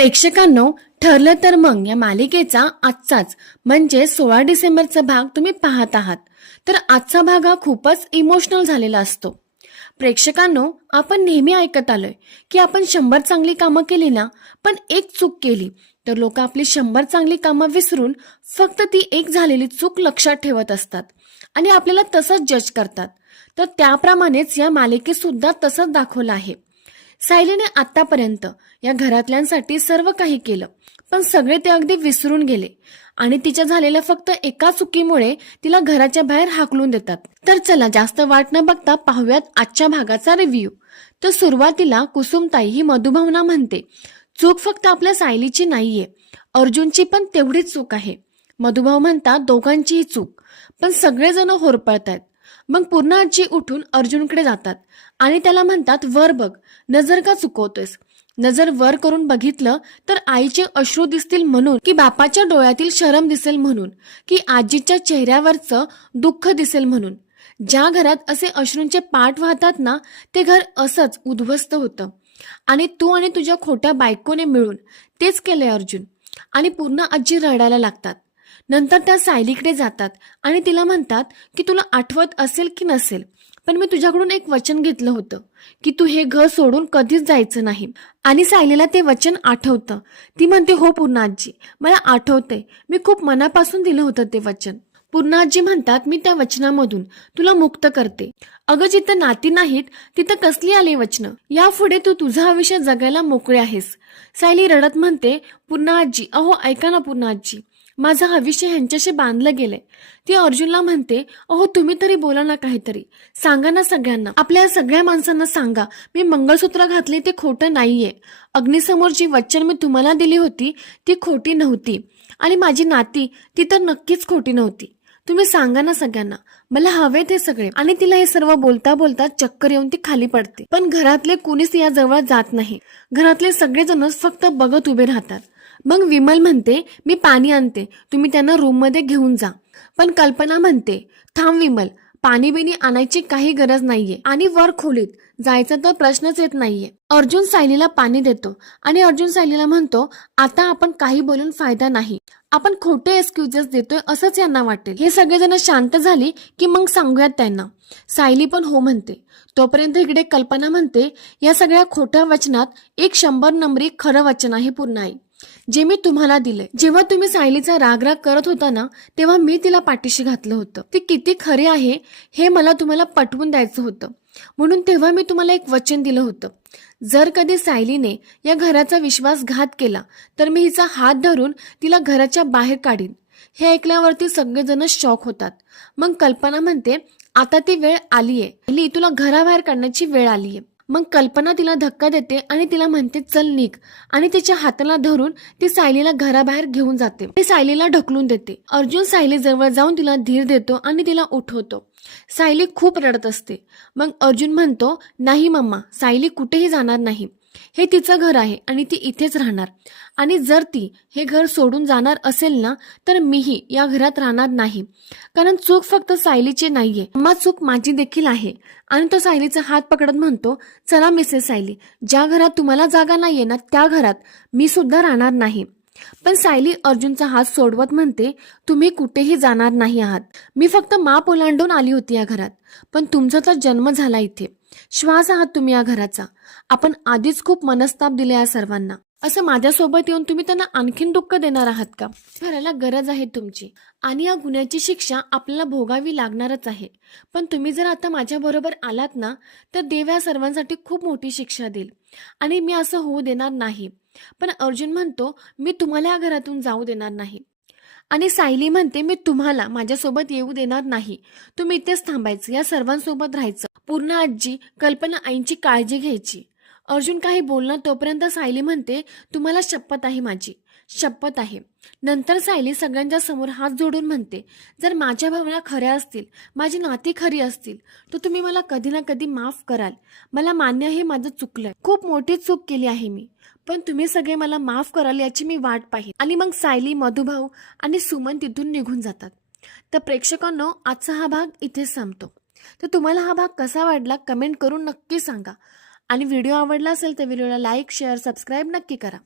प्रेक्षकांनो ठरलं तर मग या मालिकेचा आजचाच म्हणजे सोळा डिसेंबरचा भाग तुम्ही पाहत आहात. तर आजचा भाग हा खूपच इमोशनल झालेला असतो. प्रेक्षकांनो आपण नेहमी ऐकत आलोय की आपण शंभर चांगली कामं केली ना पण एक चूक केली. तर लोक आपली शंभर चांगली कामं विसरून फक्त ती एक झालेली चूक लक्षात ठेवत असतात आणि आपल्याला तसंच जज करतात. तर त्याप्रमाणेच या मालिकेत सुद्धा तसंच दाखवलं आहे. सायलीने आतापर्यंत या घरातल्यांसाठी सर्व काही केलं पण सगळे ते अगदी विसरून गेले. आणि तिच्या झालेल्या फक्त एका चुकीमुळे तिला घराच्या बाहेर हाकलून देतात. तर चला जास्त वाट न बघता पाहूयात आजच्या भागाचा रिव्ह्यू तर सुरुवातीला कुसुमताई ही मधुभावना म्हणते चूक फक्त आपल्या सायलीची नाहीये. अर्जुनची पण तेवढीच चूक आहे. मधुभाव म्हणतात दोघांचीही चूक. पण सगळेजण होरपळतायत. मग पूर्ण आजी उठून अर्जुनकडे जातात आणि त्याला म्हणतात वर बघ नजर का चुकवतोयस? नजर वर करून बघितलं तर आईचे अश्रू दिसतील म्हणून की बापाच्या डोळ्यातील शरम दिसेल म्हणून की आजीच्या चेहऱ्यावरचं दुःख दिसेल म्हणून. ज्या घरात असे अश्रूंचे पाठ वाहतात ना ते घर असंच उद्ध्वस्त होतं. आणि तू आणि तुझ्या खोट्या बायकोने मिळून तेच केलंय अर्जुन. आणि पूर्ण आजी रडायला लागतात. नंतर त्या सायलीकडे जातात आणि तिला म्हणतात की तुला आठवत असेल की नसेल पण मी तुझ्याकडून एक वचन घेतलं होतं की तू हे घर सोडून कधीच जायचं नाही. आणि सायलीला ते वचन आठवतं. ती म्हणते हो पूर्ण आजी मला आठवतंय. मी खूप मनापासून दिलं होतं ते वचन. पूर्ण आजी म्हणतात मी त्या वचनामधून तुला मुक्त करते. अगं जिथं नाती नाहीत तिथं कसली आली वचनं? यापुढे तू तुझं आयुष्य जगायला मोकळे आहेस. सायली रडत म्हणते पूर्ण आजी अहो ऐका ना पूर्णाजी. माझं आयुष्य ह्यांच्याशी बांधलं गेलंय. ती अर्जुनला म्हणते अहो तुम्ही तरी बोला ना काहीतरी. सांगा ना सगळ्यांना. आपल्या सगळ्या माणसांना सांगा. मी मंगळसूत्र घातले ते खोटं नाहीये. अग्नीसमोर जी वचन मी तुम्हाला दिली होती ती खोटी नव्हती. आणि माझी नाती ती तर नक्कीच खोटी नव्हती. तुम्ही सांगा ना सगळ्यांना. मला हवे ते सगळे. आणि तिला हे सर्व बोलता बोलता चक्कर येऊन ती खाली पडते. पण घरातले कुणीच या जवळ जात नाही. घरातले सगळेजणच फक्त बघत उभे राहतात. मग विमल म्हणते मी पाणी आणते तुम्ही त्यांना रूममध्ये घेऊन जा. पण कल्पना म्हणते थांब विमल पाणी बिनी आणायची काही गरज नाहीये आणि वर खोलीत जायचा तर प्रश्नच येत नाहीये. अर्जुन सायलीला पाणी देतो आणि अर्जुन सायलीला म्हणतो आता आपण काही बोलून फायदा नाही. आपण खोटे एक्सक्युजेस देतोय असंच यांना वाटेल. हे सगळेजण शांत झाली की मग सांगूयात त्यांना. सायली पण हो म्हणते. तोपर्यंत इकडे कल्पना म्हणते या सगळ्या खोट्या वचनात एक शंभर नंबरी खरं वचन आहे पूर्ण आई जे मी तुम्हाला दिले. जेव्हा तुम्ही सायलीचा रागराग करत होता ना तेव्हा मी तिला पाठीशी घातलं होतं. ते किती खरी आहे हे मला तुम्हाला पटवून द्यायचं होतं. म्हणून तेव्हा मी तुम्हाला एक वचन दिलं होतं. जर कधी सायलीने या घराचा विश्वासघात केला तर मी हिचा हात धरून तिला घराच्या बाहेर काढीन. हे ऐकल्यावरती सगळेजण शॉक होतात. मग कल्पना म्हणते आता ती वेळ आलीये. तुला घराबाहेर काढण्याची वेळ आलीये. मग कल्पना तिला धक्का देते आणि तिला म्हणते चल निघ. आणि तिच्या हाताला धरून ती सायलीला घराबाहेर घेऊन जाते. ती सायलीला ढकलून देते. अर्जुन सायली जवळ जाऊन तिला धीर देतो आणि तिला उठवतो. सायली खूप रडत असते. मग अर्जुन म्हणतो नाही मम्मा सायली कुठेही जाणार नाही. हे तिचं घर आहे आणि ती इथेच राहणार. आणि जर ती हे घर सोडून जाणार असेल ना तर मीही या घरात राहणार नाही. कारण चूक फक्त सायलीची नाहीये. मग चूक माझी देखील आहे. आणि तो सायलीचा हात पकडत म्हणतो चला मिसेस सायली ज्या घरात तुम्हाला जागा नाहीये ना त्या घरात मी सुद्धा राहणार नाही. पण सायली अर्जुनचा हात सोडवत म्हणते तुम्ही कुठेही जाणार नाही आहात. मी फक्त माप ओलांडून आली होती या घरात. पण तुमचा तर जन्म झाला इथे. श्वास आहात तुम्ही या घराचा. आपण आधीच खूप मनस्ताप दिले या सर्वांना. असं माझ्यासोबत येऊन तुम्ही त्यांना आणखीन दुःख देणार आहात का? घराला गरज आहे तुमची. आणि या गुन्ह्याची शिक्षा आपल्याला भोगावी लागणारच आहे. पण तुम्ही जर आता माझ्याबरोबर आलात ना तर देव या सर्वांसाठी खूप मोठी शिक्षा देईल. आणि मी असं होऊ देणार नाही. पण अर्जुन म्हणतो मी तुम्हाला या घरातून जाऊ देणार नाही. आणि सायली म्हणते मी तुम्हाला माझ्यासोबत येऊ देणार नाही. तुम्ही इथेच थांबायचं या सर्वांसोबत राहायचं. पूर्ण आजी कल्पना आईंची काळजी घ्यायची. अर्जुन काही बोलणं तोपर्यंत सायली म्हणते तुम्हाला शपथ आहे माझी. शपथ आहे. नंतर सायली सगळ्यांच्या समोर हात जोडून म्हणते जर माझ्या भावना खऱ्या असतील माझी नाती खरी असतील तर तुम्ही मला कधी ना कधी माफ कराल. मला मान्य आहे माझं चुकलंय. खूप मोठी चूक केली आहे मी पण तुम्ही सगळे मला माफ कराल याची मी वाट पाहिली. आणि मग सायली मधुभाऊ आणि सुमन तिथून निघून जातात. तर प्रेक्षकांनो आजचा हा भाग इथे संपतो. तर तुम्हाला हा भाग कसा वाटला कमेंट करून नक्की सांगा. आणि व्हिडिओ आवडला असेल तर व्हिडिओला लाईक शेअर सबस्क्राईब नक्की करा.